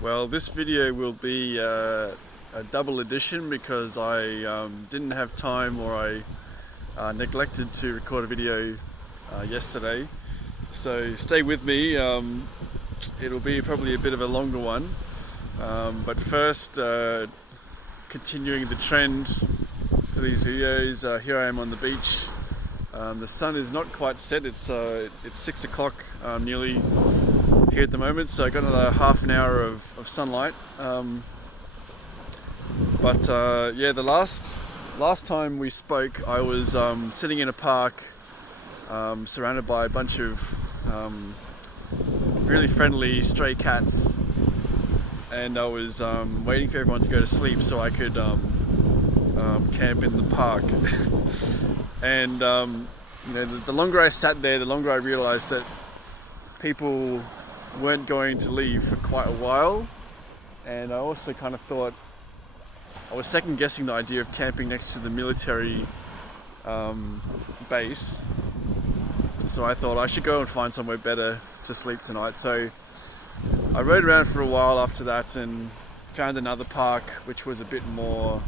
Well, this video will be a double edition because I didn't have time, or I neglected to record a video yesterday. So stay with me. It'll be probably a bit of a longer one. But first, continuing the trend for these videos, here I am on the beach. The sun is not quite set. It's 6 o'clock nearly here at the moment, so I got another half an hour of sunlight. Yeah, the last time we spoke, I was sitting in a park, surrounded by a bunch of really friendly stray cats, and I was waiting for everyone to go to sleep so I could camp in the park. And the longer I sat there, the longer I realized that people weren't going to leave for quite a while. And I also kind of thought, I was second guessing the idea of camping next to the military base. So I thought I should go and find somewhere better to sleep tonight. So I rode around for a while after that and found another park which was a bit more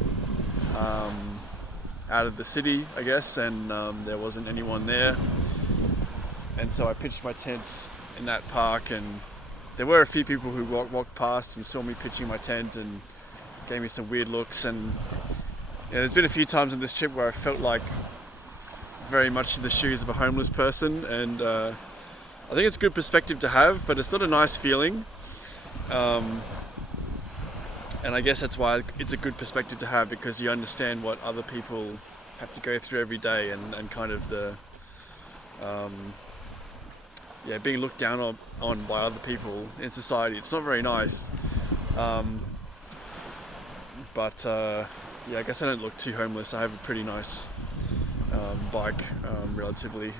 out of the city, I guess, and there wasn't anyone there. And so I pitched my tent in that park, and there were a few people who walked past and saw me pitching my tent and gave me some weird looks. And there's been a few times on this trip where I felt like very much in the shoes of a homeless person, and I think it's a good perspective to have, but it's not a nice feeling. And I guess that's why it's a good perspective to have, because you understand what other people have to go through every day, and kind of the being looked down on by other people in society. It's not very nice. I guess I don't look too homeless. I have a pretty nice bike, relatively.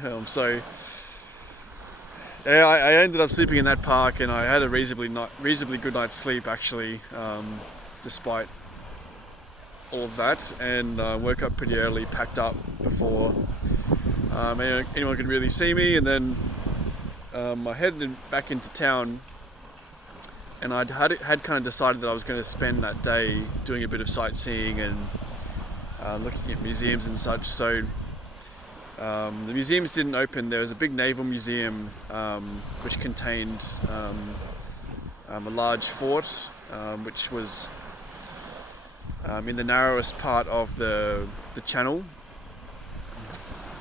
I ended up sleeping in that park, and I had a reasonably good night's sleep, actually, despite all of that, and woke up pretty early, packed up before anyone could really see me. And then I headed back into town, and I had kind of decided that I was going to spend that day doing a bit of sightseeing and looking at museums and such. So the museums didn't open. There was a big naval museum which contained a large fort, which was in the narrowest part of the channel,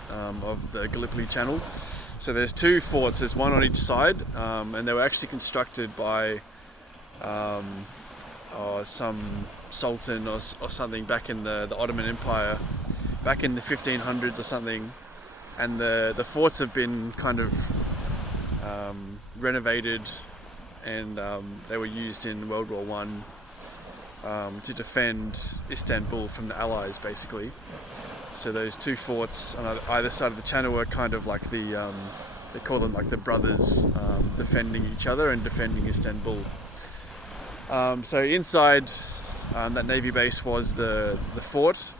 of the Gallipoli Channel. So there's two forts, there's one on each side, and they were actually constructed by some sultan or something back in the Ottoman Empire, back in the 1500s or something. And the forts have been kind of renovated, and they were used in World War One to defend Istanbul from the Allies, basically. So those two forts on either side of the channel were kind of like they call them like the brothers, defending each other and defending Istanbul. So inside that navy base was the fort.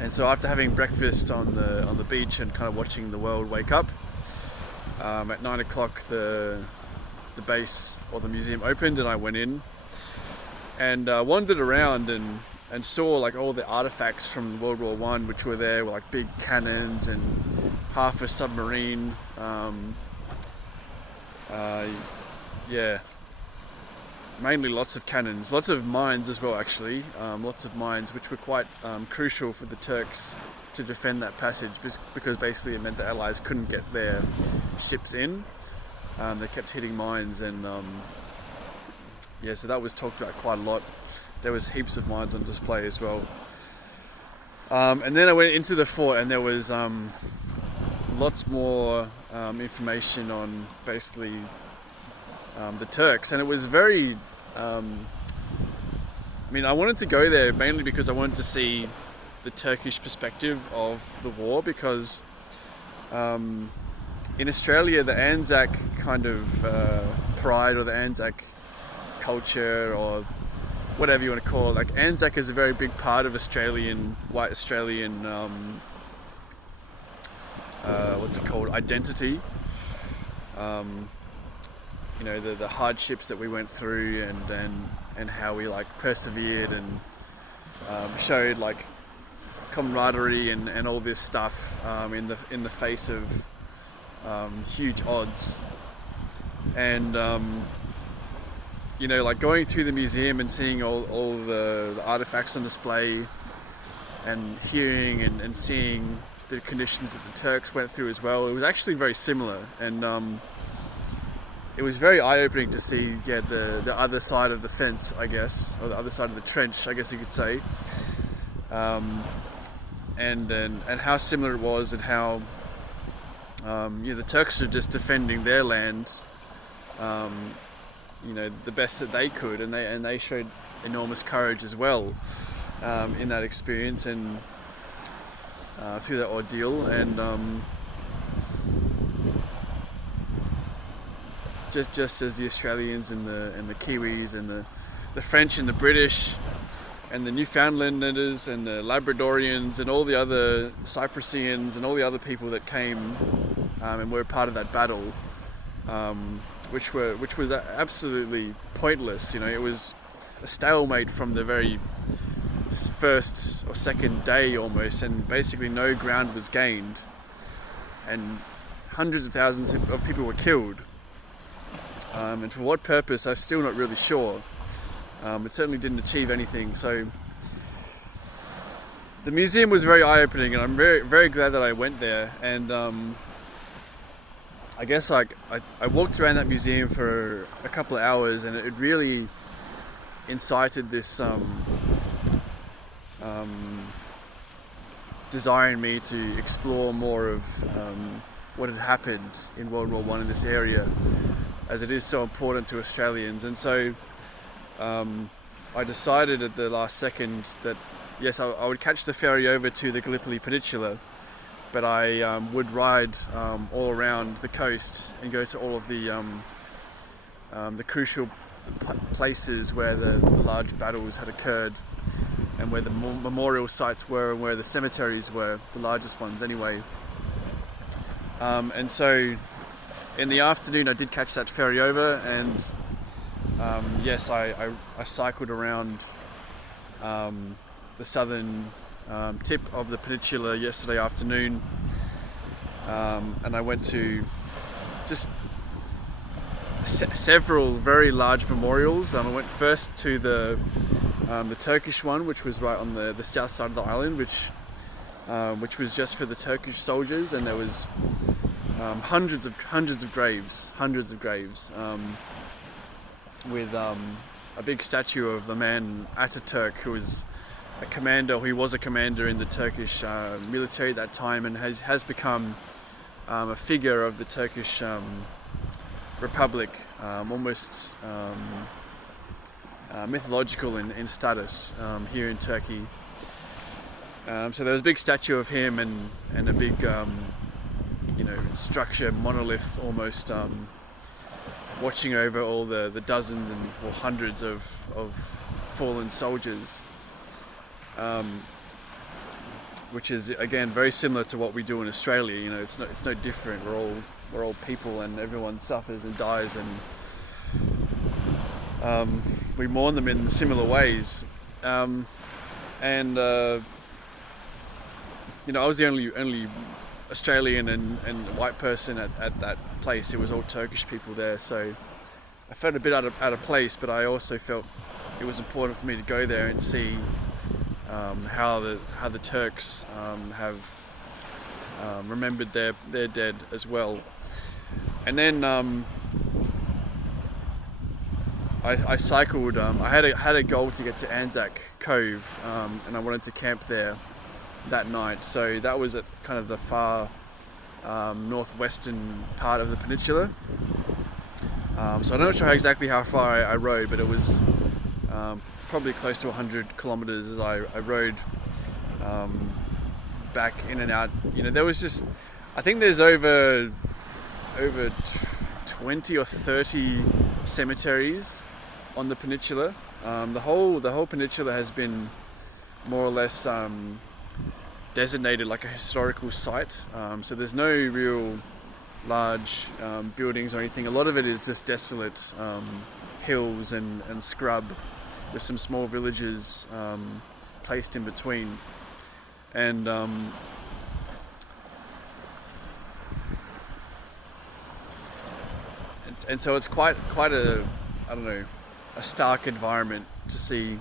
And so after having breakfast on the beach and kind of watching the world wake up, at 9 o'clock the base or the museum opened, and I went in and wandered around and saw like all the artifacts from World War One, which were there, were like big cannons and half a submarine. Mainly lots of cannons, lots of mines as well, actually. Lots of mines, which were quite crucial for the Turks to defend that passage, because basically it meant the Allies couldn't get their ships in. They kept hitting mines, and so that was talked about quite a lot. There was heaps of mines on display as well. And then I went into the fort, and there was lots more information on basically the Turks, and it was very I wanted to go there mainly because I wanted to see the Turkish perspective of the war, because in Australia the Anzac kind of pride, or the Anzac culture, or whatever you want to call it, like Anzac is a very big part of white Australian identity. the hardships that we went through, and how we like persevered and showed like camaraderie and all this stuff in the face of huge odds. And like going through the museum and seeing all the artifacts on display, and hearing and seeing the conditions that the Turks went through as well, it was actually very similar. And it was very eye-opening to see the other side of the fence, I guess, or the other side of the trench, I guess you could say, and how similar it was, and how the Turks are just defending their land, the best that they could, and they showed enormous courage as well in that experience and through that ordeal. And just as the Australians and the Kiwis and the French and the British and the Newfoundlanders and the Labradorians and all the other Cypressians and all the other people that came and were part of that battle, which was absolutely pointless. It was a stalemate from the very first or second day almost, and basically no ground was gained, and hundreds of thousands of people were killed. And for what purpose, I'm still not really sure. It certainly didn't achieve anything. So the museum was very eye-opening, and I'm very, very glad that I went there. And I guess I walked around that museum for a couple of hours, and it really incited this desire in me to explore more of what had happened in World War I in this area, as it is so important to Australians. And so I decided at the last second that yes, I would catch the ferry over to the Gallipoli Peninsula, but I would ride all around the coast and go to all of the crucial places where the large battles had occurred, and where the memorial sites were, and where the cemeteries were, the largest ones anyway. And so in the afternoon I did catch that ferry over, and yes, I cycled around the southern tip of the peninsula yesterday afternoon, and I went to just several very large memorials. I went first to the Turkish one, which was right on the south side of the island, which was just for the Turkish soldiers, and there was hundreds of graves, with a big statue of the man Ataturk, who was a commander. He was a commander in the Turkish military at that time, and has become a figure of the Turkish Republic, almost mythological in status here in Turkey. So there was a big statue of him, and a big structure, monolith almost, watching over all the dozens or hundreds of fallen soldiers, which is again very similar to what we do in Australia. It's no different. We're all people, and everyone suffers and dies, and we mourn them in similar ways. I was the only Australian and white person at that place. It was all Turkish people there, so I felt a bit out of place, but I also felt it was important for me to go there and see how the Turks have remembered their dead as well. And then I cycled. I had a goal to get to Anzac Cove, and I wanted to camp there that night. So that was at kind of the far northwestern part of the peninsula. So I'm not sure exactly how far I rode, but it was probably close to 100 kilometers as I rode back in and out. There was just, I think there's over 20 or 30 cemeteries on the peninsula. The whole peninsula has been more or less designated like a historical site. So there's no real large buildings or anything. A lot of it is just desolate hills and scrub with some small villages placed in between. And so it's quite a, I don't know, a stark environment to see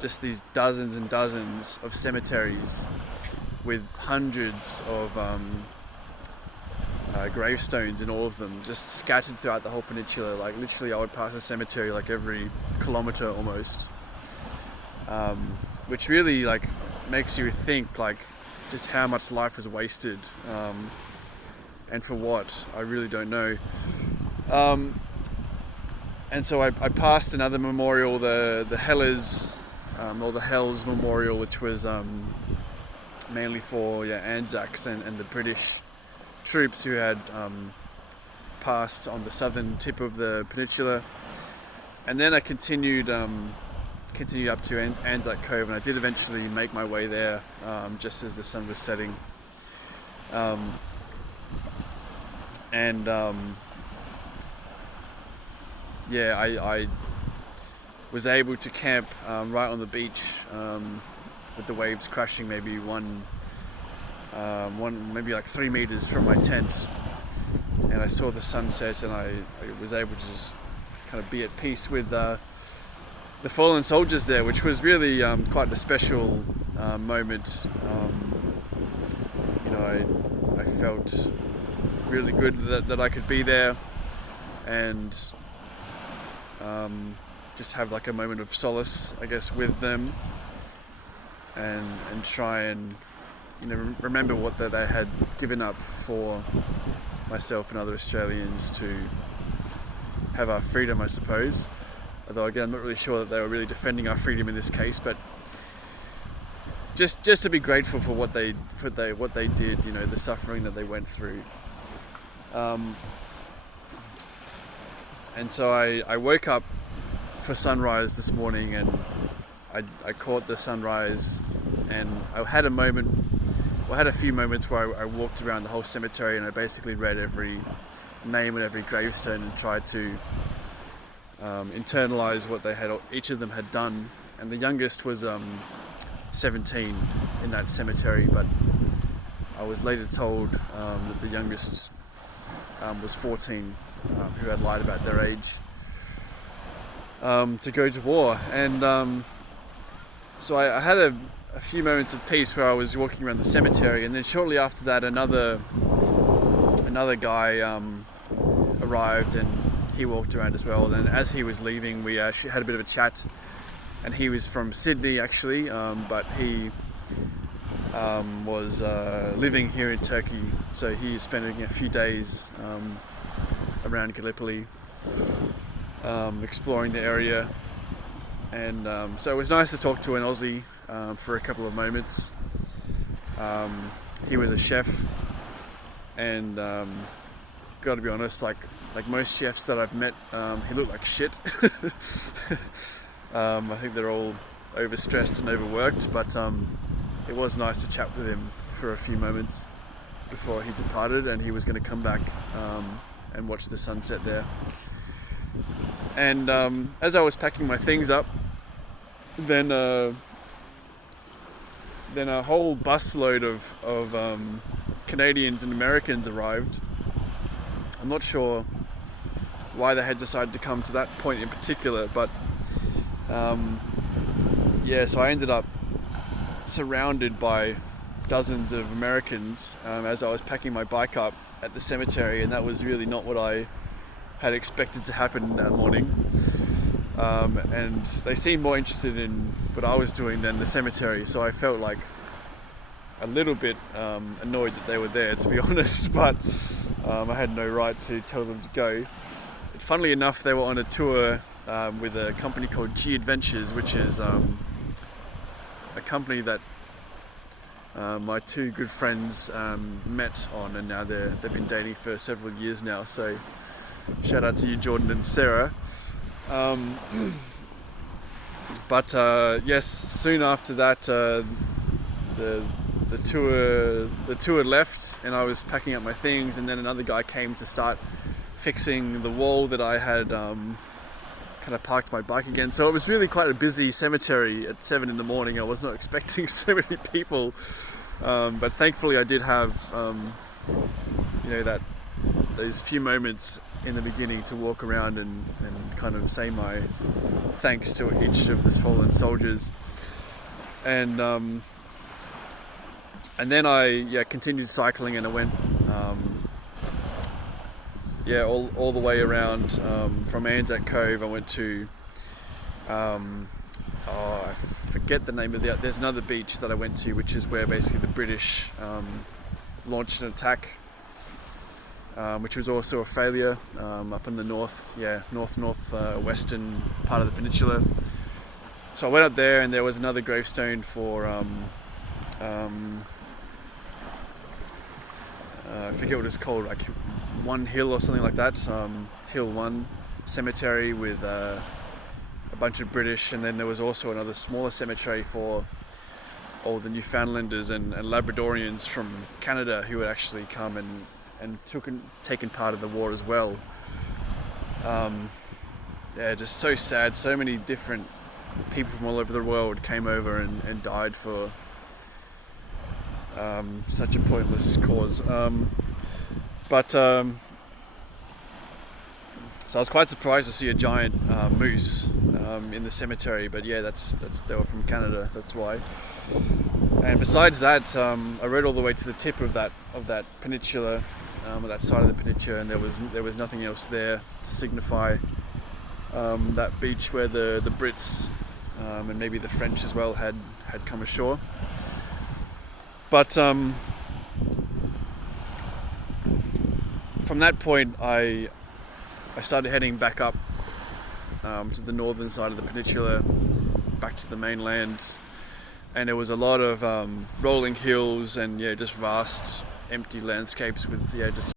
just these dozens and dozens of cemeteries with hundreds of gravestones in all of them, just scattered throughout the whole peninsula. Like literally I would pass a cemetery like every kilometre almost, which really like makes you think like just how much life was wasted, and for what, I really don't know. And so I passed another memorial, the Hellers, or the Hells Memorial, which was mainly for Anzacs and the British troops who had passed on the southern tip of the peninsula. And then I continued up to Anzac Cove, and I did eventually make my way there just as the sun was setting. I was able to camp right on the beach with the waves crashing maybe maybe like 3 meters from my tent, and I saw the sunset, and I was able to just kind of be at peace with the fallen soldiers there, which was really quite a special moment. I felt really good that I could be there and just have like a moment of solace, I guess, with them, and try and remember what they had given up for myself and other Australians to have our freedom, I suppose. Although again, I'm not really sure that they were really defending our freedom in this case, but just to be grateful for what they did, the suffering that they went through. And so I woke up for sunrise this morning, and I caught the sunrise, and I had a few moments where I walked around the whole cemetery, and I basically read every name and every gravestone and tried to internalize what each of them had done. And the youngest was 17 in that cemetery, but I was later told that the youngest was 14, who had lied about their age to go to war. And so I had a few moments of peace where I was walking around the cemetery, and then shortly after that another guy arrived, and he walked around as well. And as he was leaving, we actually had a bit of a chat, and he was from Sydney actually, but he was living here in Turkey, so he's spending a few days around Gallipoli, exploring the area. And so it was nice to talk to an Aussie for a couple of moments. He was a chef, and got to be honest, like most chefs that I've met, he looked like shit. I think they're all overstressed and overworked, but it was nice to chat with him for a few moments before he departed, and he was going to come back and watch the sunset there. And as I was packing my things up, then a whole busload of Canadians and Americans arrived. I'm not sure why they had decided to come to that point in particular, but so I ended up surrounded by dozens of Americans as I was packing my bike up at the cemetery, and that was really not what I had expected to happen that morning. And they seemed more interested in what I was doing than the cemetery, so I felt like a little bit annoyed that they were there, to be honest, but I had no right to tell them to go. But funnily enough, they were on a tour with a company called G Adventures, which is a company that my two good friends met on, and now they've been dating for several years now, so shout out to you, Jordan and Sarah. But yes, soon after that, the tour left, and I was packing up my things, and then another guy came to start fixing the wall that I had kind of parked my bike again. So it was really quite a busy cemetery at 7 in the morning. I was not expecting so many people, but thankfully I did have those few moments in the beginning to walk around and kind of say my thanks to each of the fallen soldiers. And then I continued cycling, and I went all the way around from Anzac Cove. I went to I forget the name of there's another beach that I went to, which is where basically the British launched an attack, which was also a failure, up in the northwestern part of the peninsula. So I went up there, and there was another gravestone for I forget what it's called, like One Hill or something like that. Hill 1 cemetery with a bunch of British, and then there was also another smaller cemetery for all the Newfoundlanders and Labradorians from Canada who had actually come and taken part of the war as well. Just so sad. So many different people from all over the world came over and died for such a pointless cause. So I was quite surprised to see a giant moose in the cemetery. But yeah, that's they were from Canada. That's why. And besides that, I rode all the way to the tip of that peninsula, or that side of the peninsula, and there was nothing else there to signify that beach where the Brits and maybe the French as well had come ashore. But from that point, I started heading back up to the northern side of the peninsula, back to the mainland, and there was a lot of rolling hills and just vast empty landscapes with just